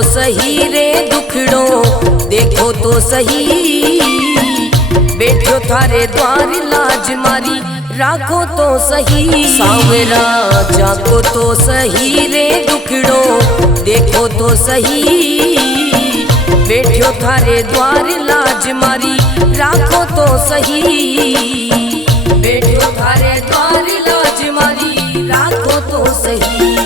तो सही रे दुखड़ो, देखो तो सही बैठो थारे द्वार लाज मारी, राखो तो सही सांवरा। जाको तो सही रे दुखड़ो, देखो तो सही बैठो थारे द्वार लाज मारी, राखो तो सही बैठो थारे द्वार लाज मारी, राखो तो सही।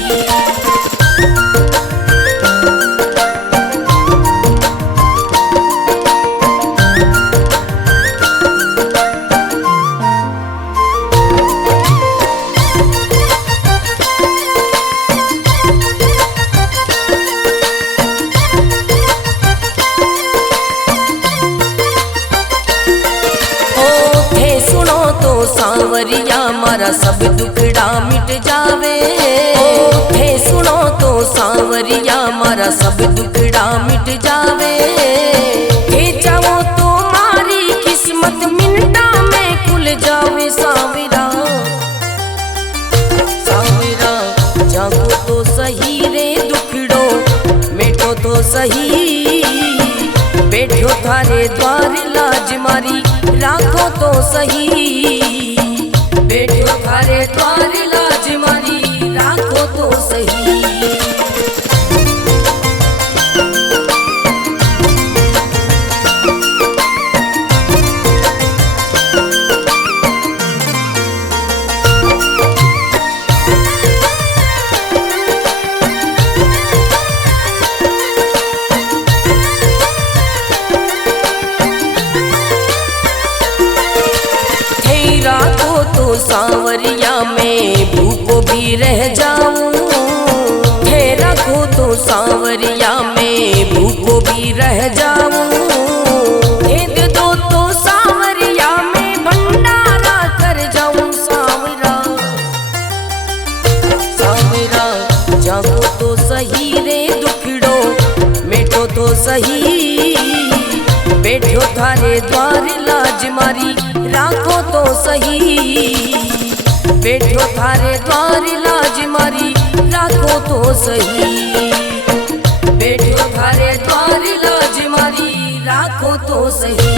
सांवरिया मारा सब दुखड़ा मिट जावे, थे सुनो तो सांवरिया मारा सब दुखड़ा मिट जावे। थे चाहो तो मारी किस्मत मिनटा में खुल जावे सांवरा। सांवरा जागो तो सही रे दुखड़ो, मेटो तो सही बैठो थारे द्वार लाज मारी, राखो तो सही बैठो थारे द्वार लाज मारी, राखो तो सही। तो सांवरिया में भूखो भी रह जाऊं, थे रखो तो सांवरिया में भूखो भी रह जाऊं। भेद दो तो सांवरिया में भंडारा कर जाऊं सांवरा। सांवरा जागो तो सही रे दुखड़ो, मेटो तो सही बैठो थारे द्वार लाज मारी, राखो तो सही बैठो थारे द्वार लाज मारी, राखो तो सही बैठो थारे द्वार लाज मारी, राखो तो सही।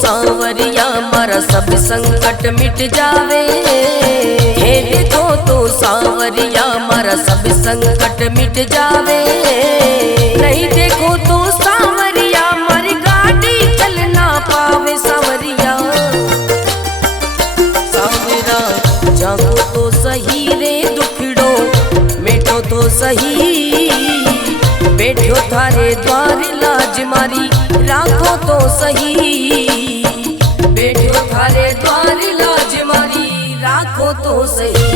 सांवरिया मारा सब संकट मिट जावे, हे देखो तो सांवरिया मारा सब संकट मिट जावे। नहीं देखो तो सांवरिया मारी गाड़ी चल ना पावे सांवरिया। सांवरा जागो तो सही रे दुखड़ो, मेटो तो सही बैठो थारे द्वार लाज मारी, राखो तो सही बैठो थारे द्वार लाज मारी, राखो तो सही।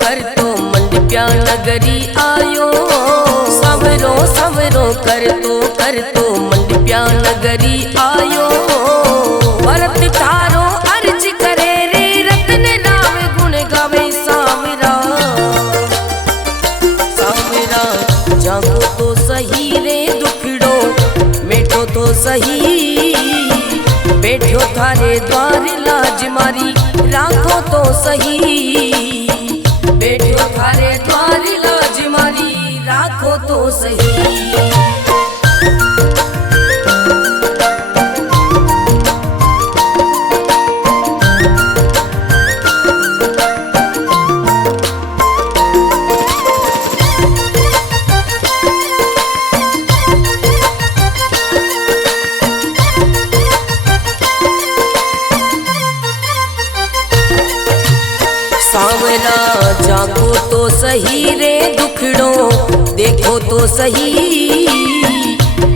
कर तो मंडप्या नगरी आयो, सवरो सवरो कर तो मंडप्या नगरी आयो। भरत थारो अर्ज करे रे रतन राम गुण गावे सांवरा। सांवरा जागो तो सही रे दुखड़ो, मेटो तो सही बैठो थारे द्वार लाज मारी, राखो तो सही बैठो थारे द्वार लाज मारी, राखो तो सही। सही रे दुखड़ो देखो तो सही,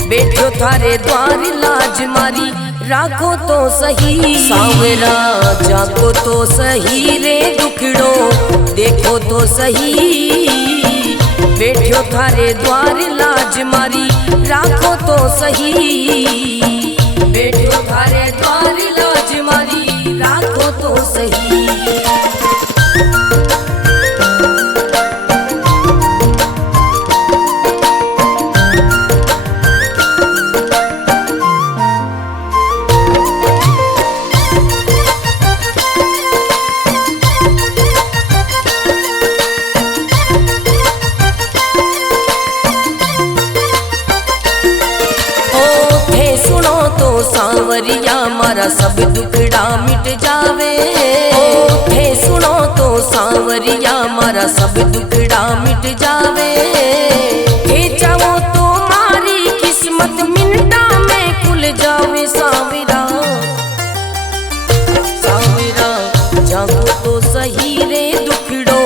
बैठो थारे द्वार लाज मारी राखो तो सही। सांवरा जागो तो सही रे दुखड़ो देखो तो सही, बैठो थारे द्वार लाज मारी राखो तो सही, बैठो थारे द्वार लाज मारी राखो तो सही। सांवरिया मारा सब दुखड़ा मिट जावे, हे सुनो तो सांवरिया मारा सब दुखड़ा मिट जावे, हे चाहो तो मारी किस्मत मिनटा में खुल जावे। सांवरा सांवरा जागो तो सही रे दुखड़ो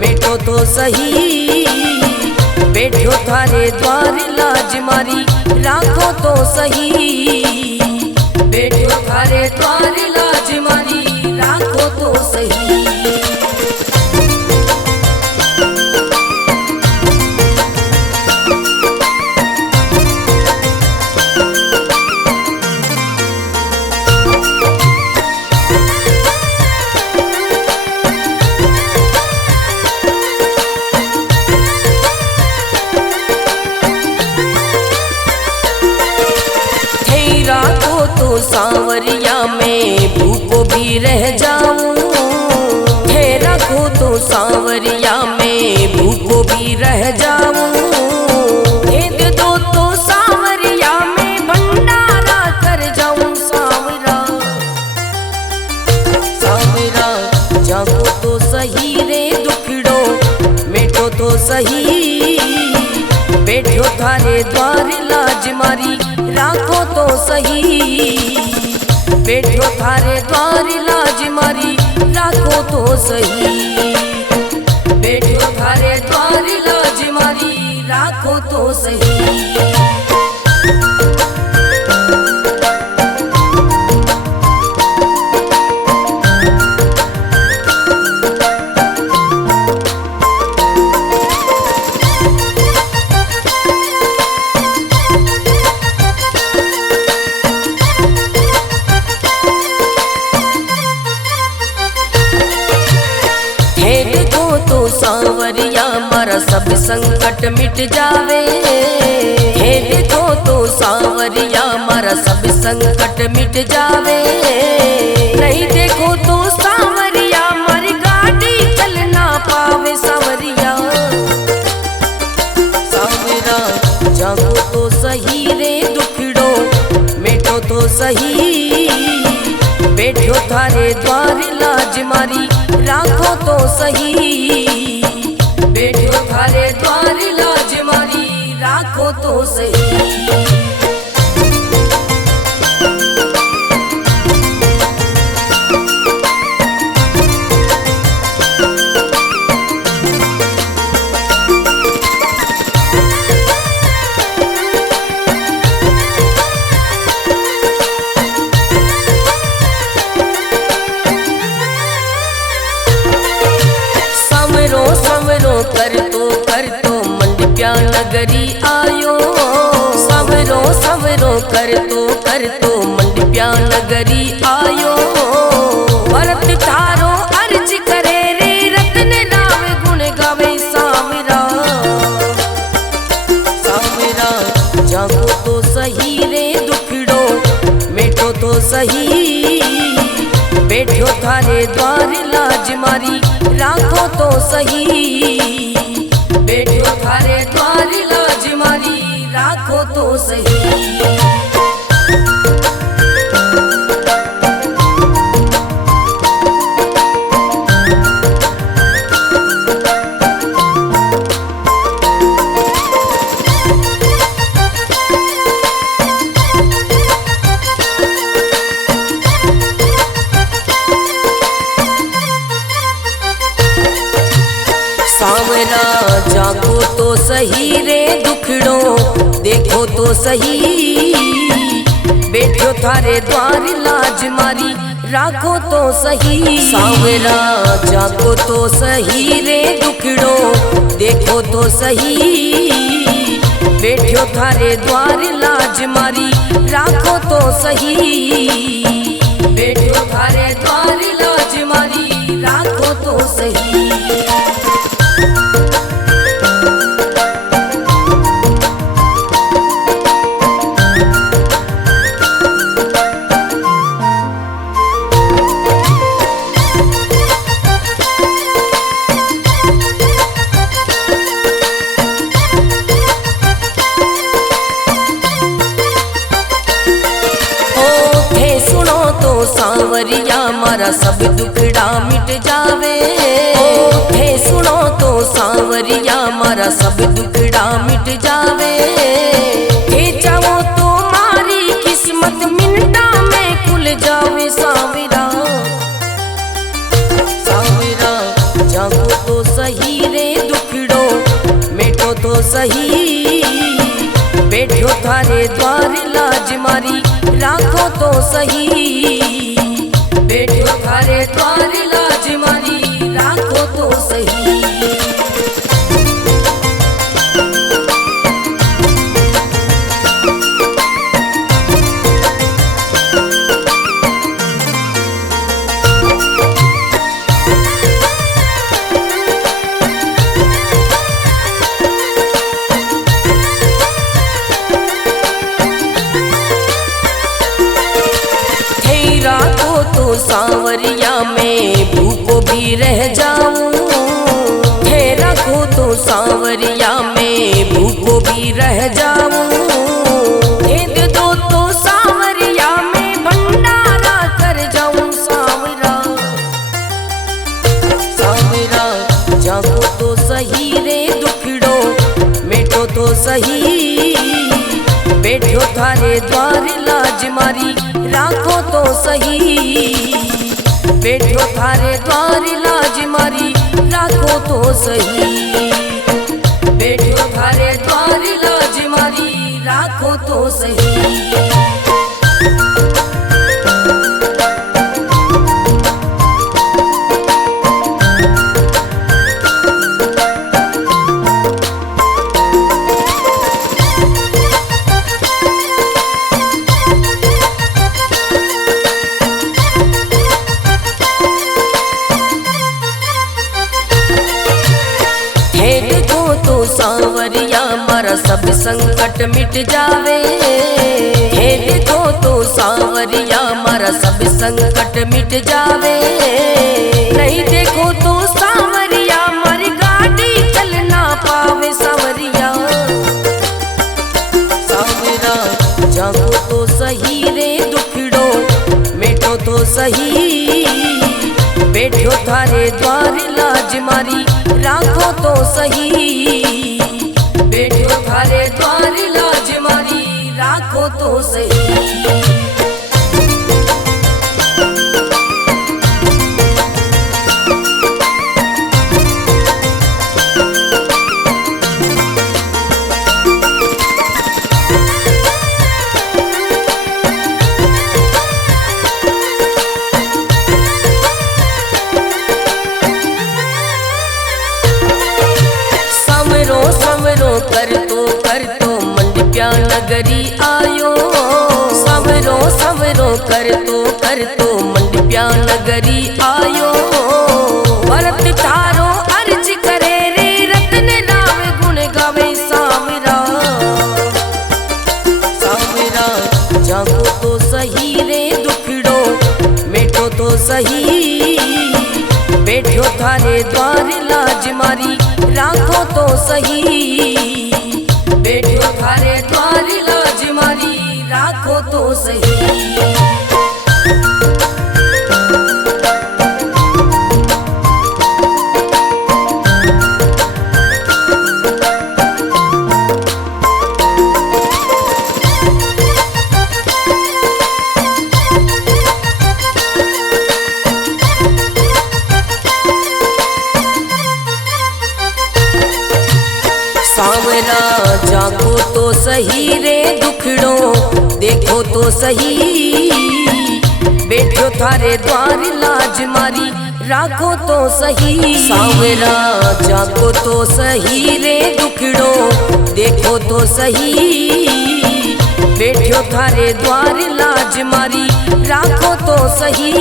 मिटो तो सही, बैठो थारे द्वार लाज मारी राखो तो सही, बैठो थारे द्वार लाज मारी राखो तो सही। सांवरिया में भूखो भी रह जाऊं, हे रखो तो सांवरिया में भूखो भी रह जाऊं, हे दे दो तो सांवरिया में भंडारा कर जाऊं। सांवरा सांवरा जागो तो सही रे दुखड़ो मिटो तो सही, बैठो थारे द्वार लाज मारी राखो तो सही, बैठो थारे द्वार लाज मारी राखो तो सही, बैठो थारे द्वार लाज मारी राखो तो सही। सांवरिया मारा सब संकट मिट जावे, हे देखो तो सांवरिया मारा सब संकट मिट जावे, नहीं देखो तो सांवरिया मारी गाड़ी चल ना पावे। सांवरिया सांवरा जागो तो सही रे दुखड़ो मिटो तो सही, बैठो थारे द्वार लाज मारी राखो तो सही, बैठो थारे द्वार लाज मारी राखो तो सही। कर तो मंडप्या नगरी आयो, सवरो सवरो कर तो मंडप्या नगरी आयो, भरत थारो अर्ज करे रे रतन राव गुण गावे। सांवरा सांवरा जागो तो सही रे दुखड़ो मिटो तो सही, बैठो थारे द्वार लाज मारी राखो तो सही, बैठो थारे द्वार लाज मारी राखो तो सही। तो सही, बैठो थारे द्वार लाज मारी राखो तो सही। सांवरा जाको तो सही रे दुखड़ो देखो तो सही, बैठो थारे द्वार लाज मारी राखो तो सही, बैठो थारे द्वार लाज मारी राखो तो सही। सांवरिया मारा सब दुखड़ा मिट जावे, थे सुनो तो सांवरिया मारा सब दुखड़ा मिट जावे, थे चाहो तो मारी किस्मत मिनटा में खुल जावे। सांवरा सांवरा जागो तो सही रे दुखड़ो मिटो तो सही, बैठो थारे द्वार लाज मारी राखो तो सही, बैठो थारे द्वार लाज मारी राखो तो सही। सांवरिया में भूखो भी रह जाऊं, थे रखो तो सांवरिया में भूखो भी रह जाऊं, भेद दो तो सांवरिया में भंडारा कर जाऊं। सांवरा सांवरा जागो तो सही रे दुखड़ो मिटो तो सही, बैठो थारे द्वार लाज मारी राखो तो सही, बैठो थारे द्वार लाज मारी राखो तो सही, बैठो थारे द्वार लाज मारी राखो तो सही। सांवरिया मारा सब संकट मिट जावे, हे देखो तो सांवरिया मारा सब संकट मिट जावे, नहीं देखो तो सांवरिया मारी गाड़ी चल ना पावे। सांवरिया सांवरा जागो तो सही रे दुखड़ो मिटो तो सही, बैठो थारे द्वार लाज मारी राखो तो सही, बैठो थारे द्वार लाज मारी राखो तो सही। कर तो मंडप्या नगरी आयो, सवरो सवरो कर तो मंडप्या नगरी आयो, भरत थारो अर्ज करे रे रत्न राम गुण गावे। सांवरा सांवरा जागो तो सही रे दुखड़ो मिटो तो सही, बैठो थारे द्वार लाज मारी राखो तो सही, बैठो थारे द्वार लाज मारी राखो तो सही। सांवरा जागो तो सही सही रे दुखड़ो देखो तो सही, बैठो थारे द्वार लाज मारी राखो तो सही। सांवरा जागो तो सही रे दुखड़ो देखो तो सही, बैठो थारे द्वार लाज मारी राखो तो सही,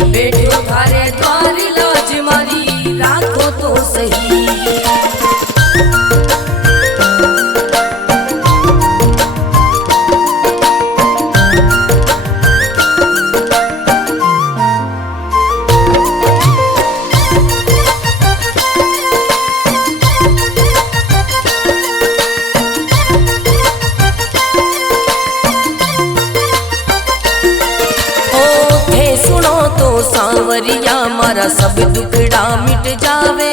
बैठो थारे द्वार लाज मारी राखो तो सही। सांवरिया मारा सब दुखड़ा मिट जावे,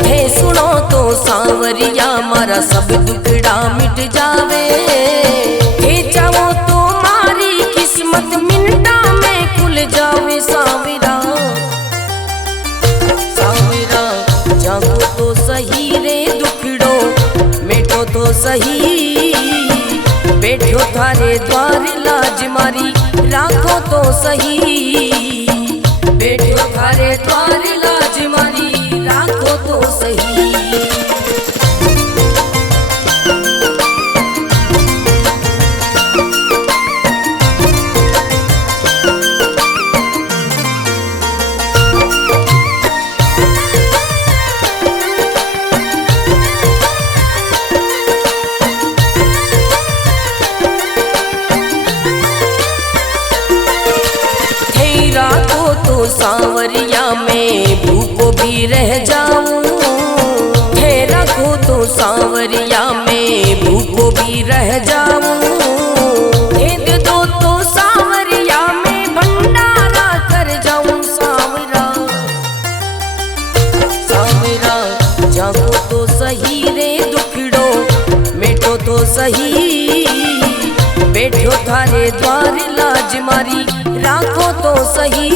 थे सुनो तो सांवरिया मारा सब दुखड़ा मिट जावे, थे चाहो तो मारी किस्मत मिनटा में खुल जावे। सांवरा सांवरा जागो तो सही रे दुखड़ो मिटो तो सही, बैठो थारे द्वार लाज मारी राखो तो सही, बैठो थारे द्वार लाज मारी राखो तो सही। सांवरिया में भूखो भी रह जाऊं, थे रखो तो सांवरिया में भूखो भी रह जाऊं, भेद दो तो सांवरिया में भंडारा कर जाऊं। सांवरा सांवरा जागो तो सही रे दुखड़ो मिटो तो सही, बैठो थारे द्वार लाज मारी राखो तो सही,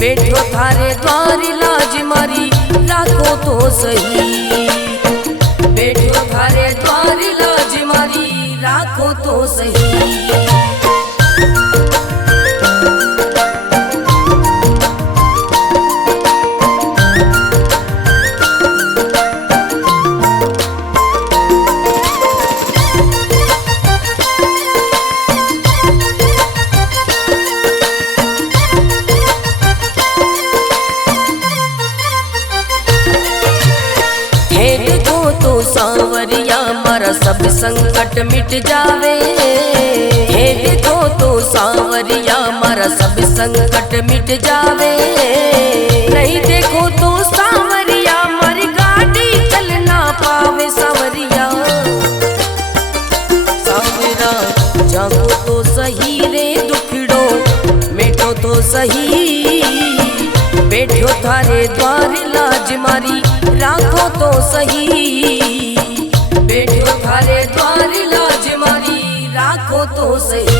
बैठो थारे द्वार लाज मारी राखो तो सही, बैठो थारे द्वार लाज मारी राखो तो सही। सांवरिया मारा सब संकट मिट जावे, हे देखो तो सांवरिया मारा सब संकट मिट जावे, नहीं देखो तो सांवरिया मारी गाड़ी चल ना पावे। सांवरिया सांवरा जागो तो सही रे दुखड़ो मिटो तो सही, बैठो थारे द्वार लाज मारी राखो तो सही, बैठो थारे द्वार लाज मारी राखो तो सही।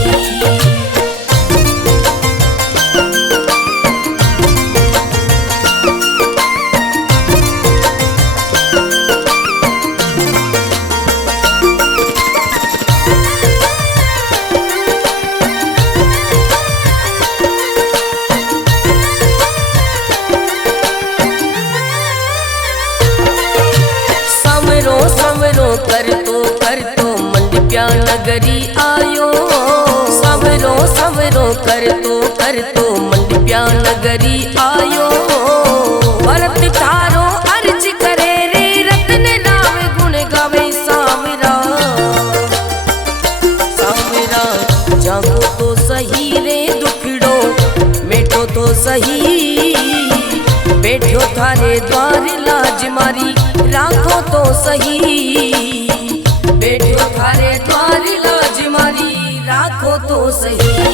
कर तो मंडप्या नगरी आयो, सवरो सवरो कर तो मंडप्या नगरी आयो, भरत थारो अर्ज करे रे रतन राव गुण गावे। सांवरा सांवरा जागो तो सही रे दुखड़ो मिटो तो सही, बैठो थारे द्वार लाज मारी राखो तो सही, बैठो थारे द्वार लाज मारी राखो तो सही।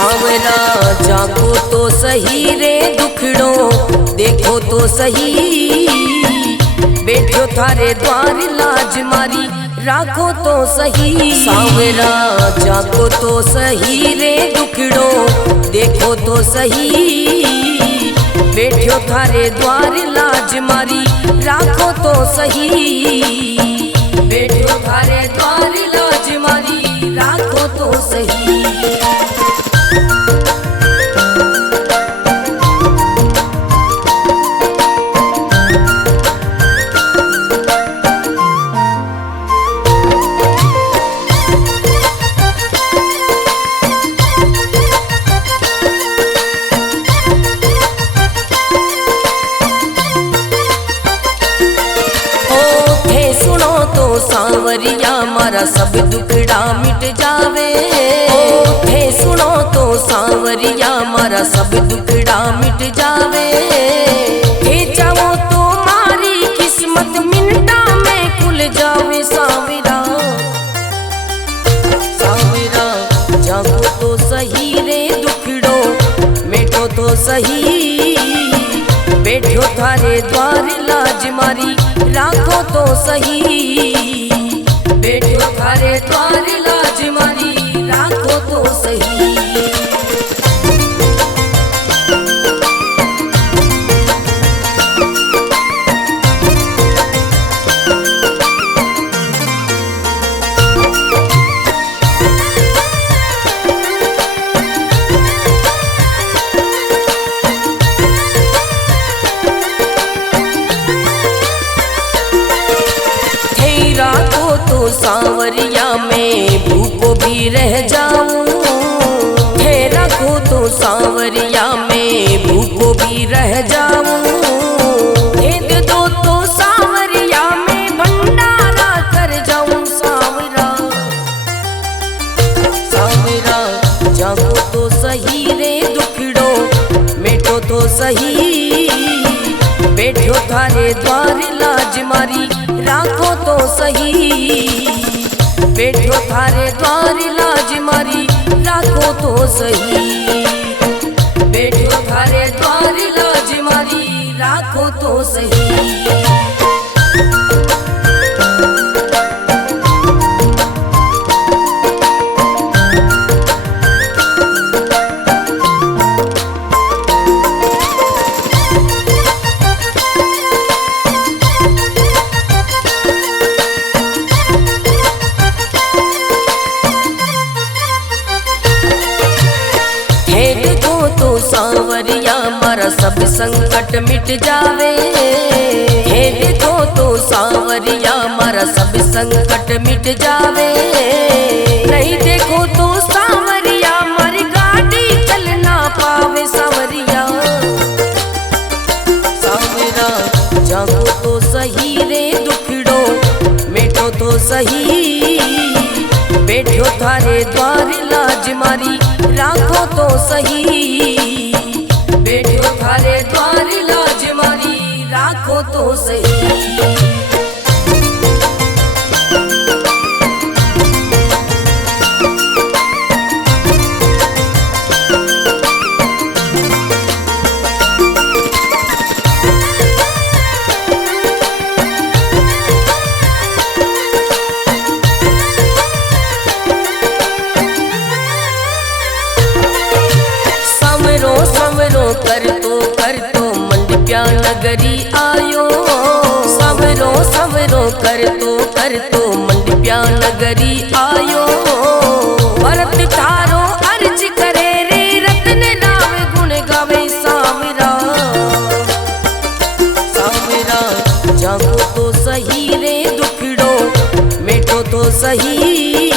सांवरा जागो तो सही रे दुखड़ो देखो तो सही, बैठो थारे द्वार लाज मारी राखो तो सही। सांवरा जागो तो सही रे दुखड़ो देखो तो सही, बैठो थारे द्वार लाज मारी राखो तो सही, बैठो थारे द्वार लाज मारी राखो तो सही। सांवरिया मारा सब दुखड़ा मिट जावे, थे सुनो तो सांवरिया मारा सब दुखड़ा मिट जावे, थे चाहो तो मारी किस्मत मिनटा में खुल जावे। सांवरा सांवरा जागो तो सही रे दुखड़ो मिटो तो सही, बैठो थारे द्वार लाज मारी राखो तो सही, बैठो थारे द्वार लाज मारी राखो तो सही। सांवरिया में भूखो भी रह जाऊं, थे रखो तो सांवरिया में भूखो भी रह जाऊं, दे दो तो सांवरिया में भंडारा कर जाऊं। सांवरा सांवरा जागो तो सही रे दुखड़ो मिटो तो सही, बैठो थारे द्वार लाज मारी राखो तो सही, बैठो थारे द्वार लाज मारी राखो तो सही, बैठो थारे द्वार लाज मारी राखो तो सही। सांवरिया मारा सब संकट मिट जावे, हे देखो तो सांवरिया मारा सब संकट मिट जावे, नहीं देखो तो सांवरिया मारी गाड़ी चल ना पावे। सांवरिया सांवरा जागो तो सही रे दुखड़ो मिटो तो सही, बैठो थारे द्वार लाज मारी राखो तो सही, बैठो थारे द्वार लाज मारी राखो तो सही। कर तो मंडप्या नगरी आयो, सवरो सवरो कर तो मंडप्या नगरी आयो, भरत थारो अर्ज करे रे रतन राव गुण गावे। सांवरा सांवरा जागो तो सही रे दुखड़ो मिटो तो सही,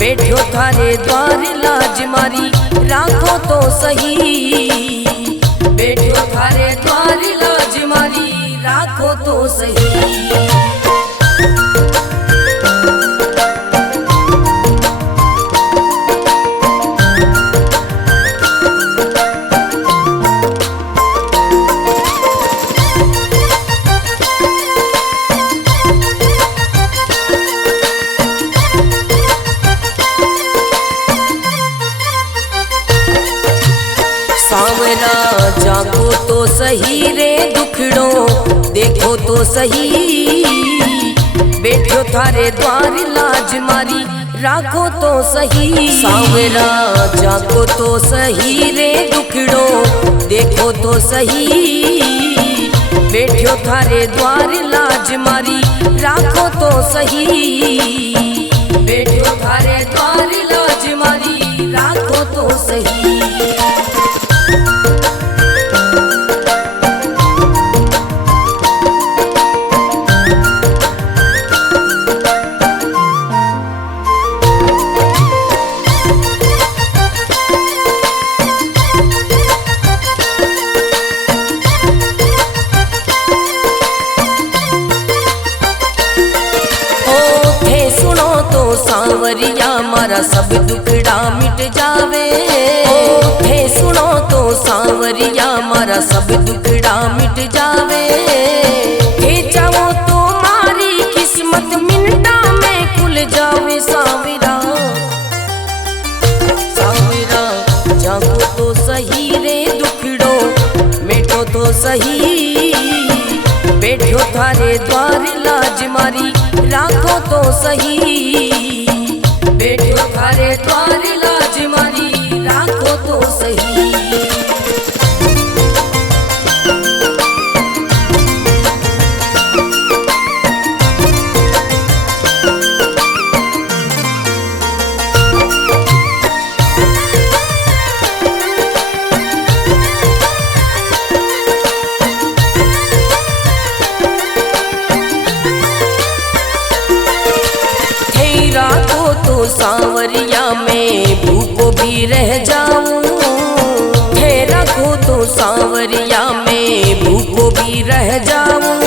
बैठो थारे द्वार लाज मारी राखो तो सही, बैठो थारे द्वार लाज मारी राखो तो सही। सावरा जागो तो सही रे दुखड़ो देखो तो सही, बैठो थारे द्वार लाज मारी राखो तो सही। सावरा जागो तो सही रे दुखड़ो देखो तो सही, बैठो थारे द्वार लाज मारी राखो तो सही, बैठो थारे द्वार लाज मारी राखो तो सही। सांवरिया मारा सब दुखड़ा मिट जावे, थे सुनो तो सांवरिया मारा सब दुखड़ा मिट जावे, थे चाहो तो मारी किस्मत मिनटा में खुल जावे। सांवरा सांवरा जागो तो सही रे दुखड़ो मिटो तो सही, बैठो थारे द्वार लाज मारी राखो तो सही, बैठो थारे द्वार लाज मारी राखो तो सही। राखो तो सांवरिया में भूखो भी रह जाऊं, थे रखो तो सांवरिया में भूखो भी रह जाऊं,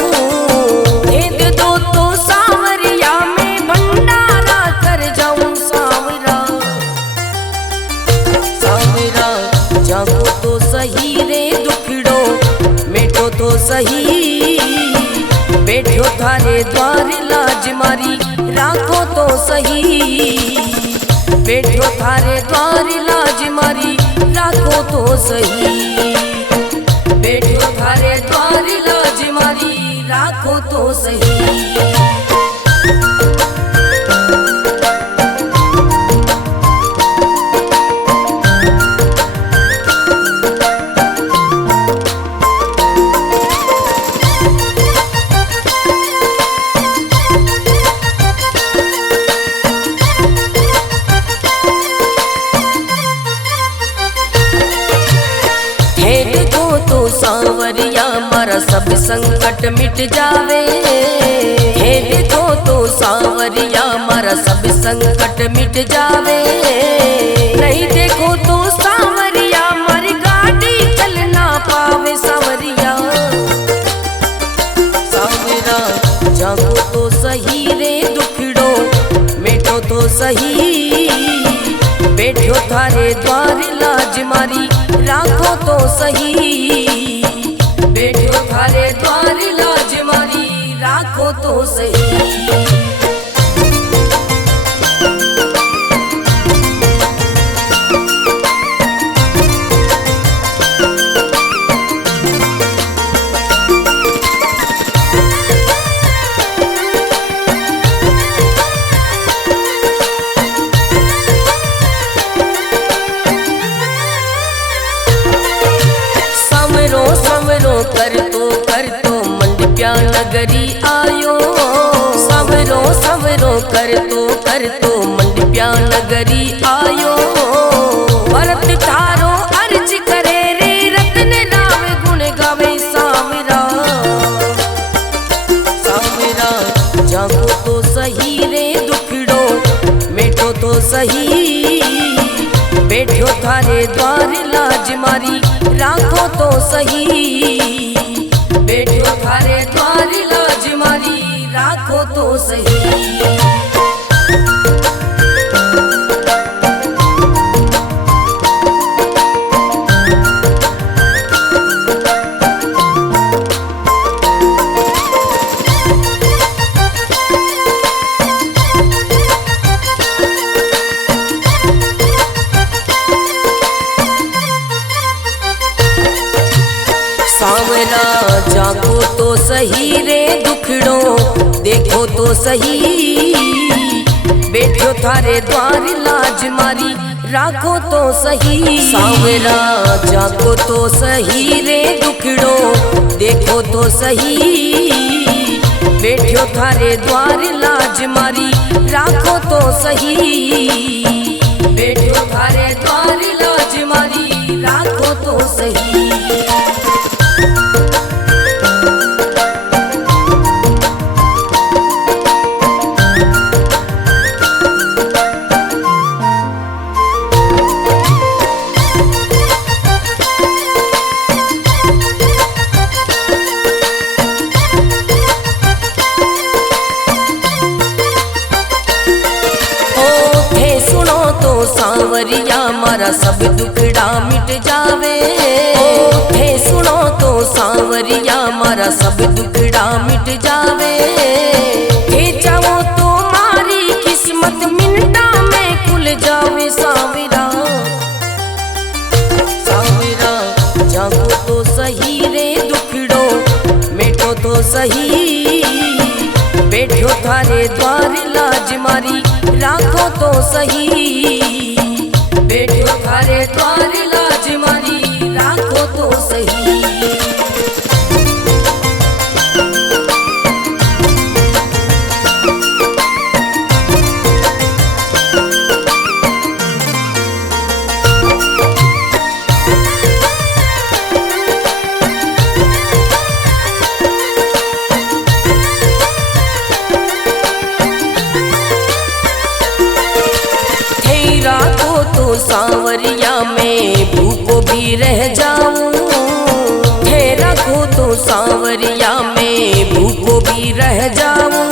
दे दो तो सांवरिया में भंडारा कर जाऊं। सांवरा सांवरा जागो तो सही रे दुखड़ो मिटो तो सही, बैठो थारे द्वार लाज मारी राखो तो सही, बैठो थारे द्वार लाज मारी राखो तो सही, बैठो थारे द्वार लाज मारी राखो तो सही। सांवरिया मारा सब संकट मिट जावे, हे देखो तो सांवरिया मारा सब संकट मिट जावे, नहीं देखो तो सांवरिया मारी गाड़ी चल ना पावे। सांवरिया सांवरा जागो तो सही रे दुखड़ो मिटो तो सही, बैठो थारे द्वार लाज मारी राखो तो सही, बैठो थारे द्वार लाज मारी राखो तो सही। कर तो मंडप्या नगरी आयो, सवरो सवरो कर तो मंडप्या नगरी आयो, भरत थारो अर्ज करे रे रत्न राम गुण गावे। सांवरा सांवरा जागो तो सही रे दुखड़ो मिटो तो सही, बैठो थारे द्वार लाज मारी राखो तो सही, बैठो थारे द्वार लाज मारी राखो तो सही। जाको तो सही रे दुखड़ो देखो तो सही, बैठो थारे द्वार लाज मारी राखो तो सही। सांवरा जाको तो सही रे दुखड़ो देखो तो सही, बैठो थारे द्वार लाज मारी राखो तो सही, बैठो थारे द्वार लाज मारी राखो तो सही। सांवरिया मारा सब दुखड़ा मिट जावे, थे सुनो तो सांवरिया मारा सब दुखड़ा मिट जावे, थे चाहो तो मारी किस्मत मिनटा में खुल जावे। सांवरा सांवरा जागो तो सही रे दुखड़ो मिटो तो सही, बैठो थारे द्वार लाज मारी राखो तो सही, बैठो थारे द्वार लाज मारी राखो तो सही। सांवरिया में भूखो भी रह जाऊं, थे रखो तो सांवरिया में भूखो भी रह जाऊं,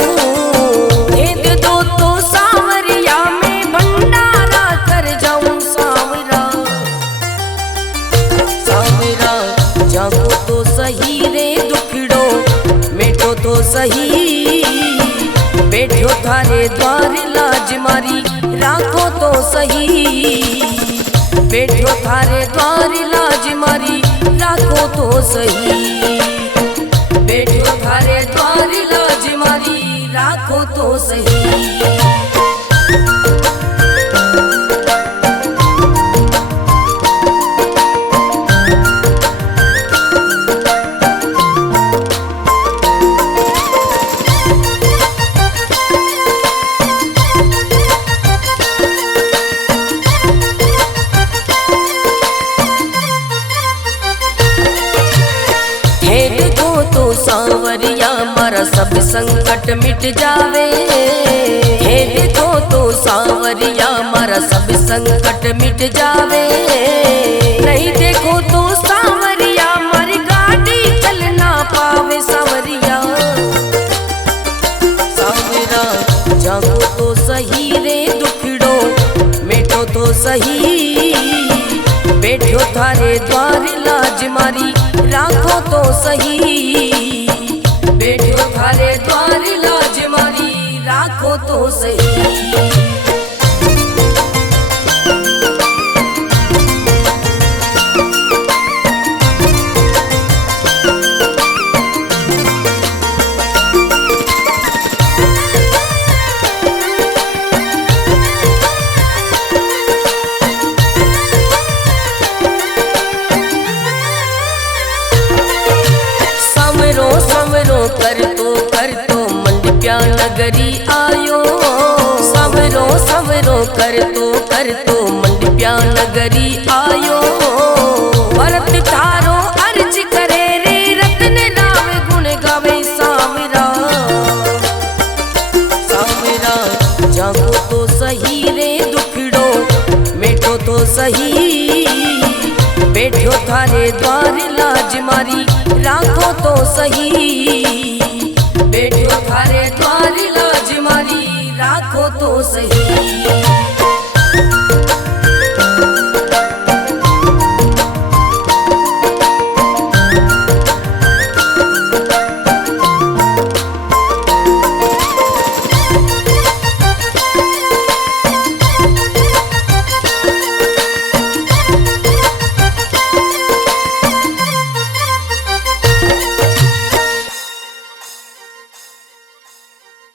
भेद दो तो सांवरिया में भंडारा कर जाऊं। सांवरा सांवरा जागो तो सही रे दुखड़ो मिटो तो सही, बैठो थारे द्वार लाज मारी राखो तो सही, बैठो थारे द्वार लाज मारी राखो तो सही, बैठो थारे द्वार लाज मारी राखो तो सही। सांवरिया मारा सब संकट मिट जावे, हे देखो तो सांवरिया मारा सब संकट मिट जावे, नहीं देखो तो सांवरिया मारी गाड़ी चल ना पावे। सांवरिया सांवरा जागो तो सही रे दुखड़ो मिटो तो सही, बैठो थारे द्वार लाज मारी राखो तो सही, बैठो थारे द्वार लाज मारी राखो तो सही। कर तो मंडप्या नगरी आयो, सवरो सवरो कर तो मंडप्या नगरी आयो, भरत थारो अर्ज करे रे रतन नाम गुण गावे। सांवरा सांवरा जागो तो सही रे दुखड़ो मिटो तो सही, बैठो थारे द्वार लाज मारी राखो तो सही, बैठो थारे द्वार लाज मारी राखो तो सही।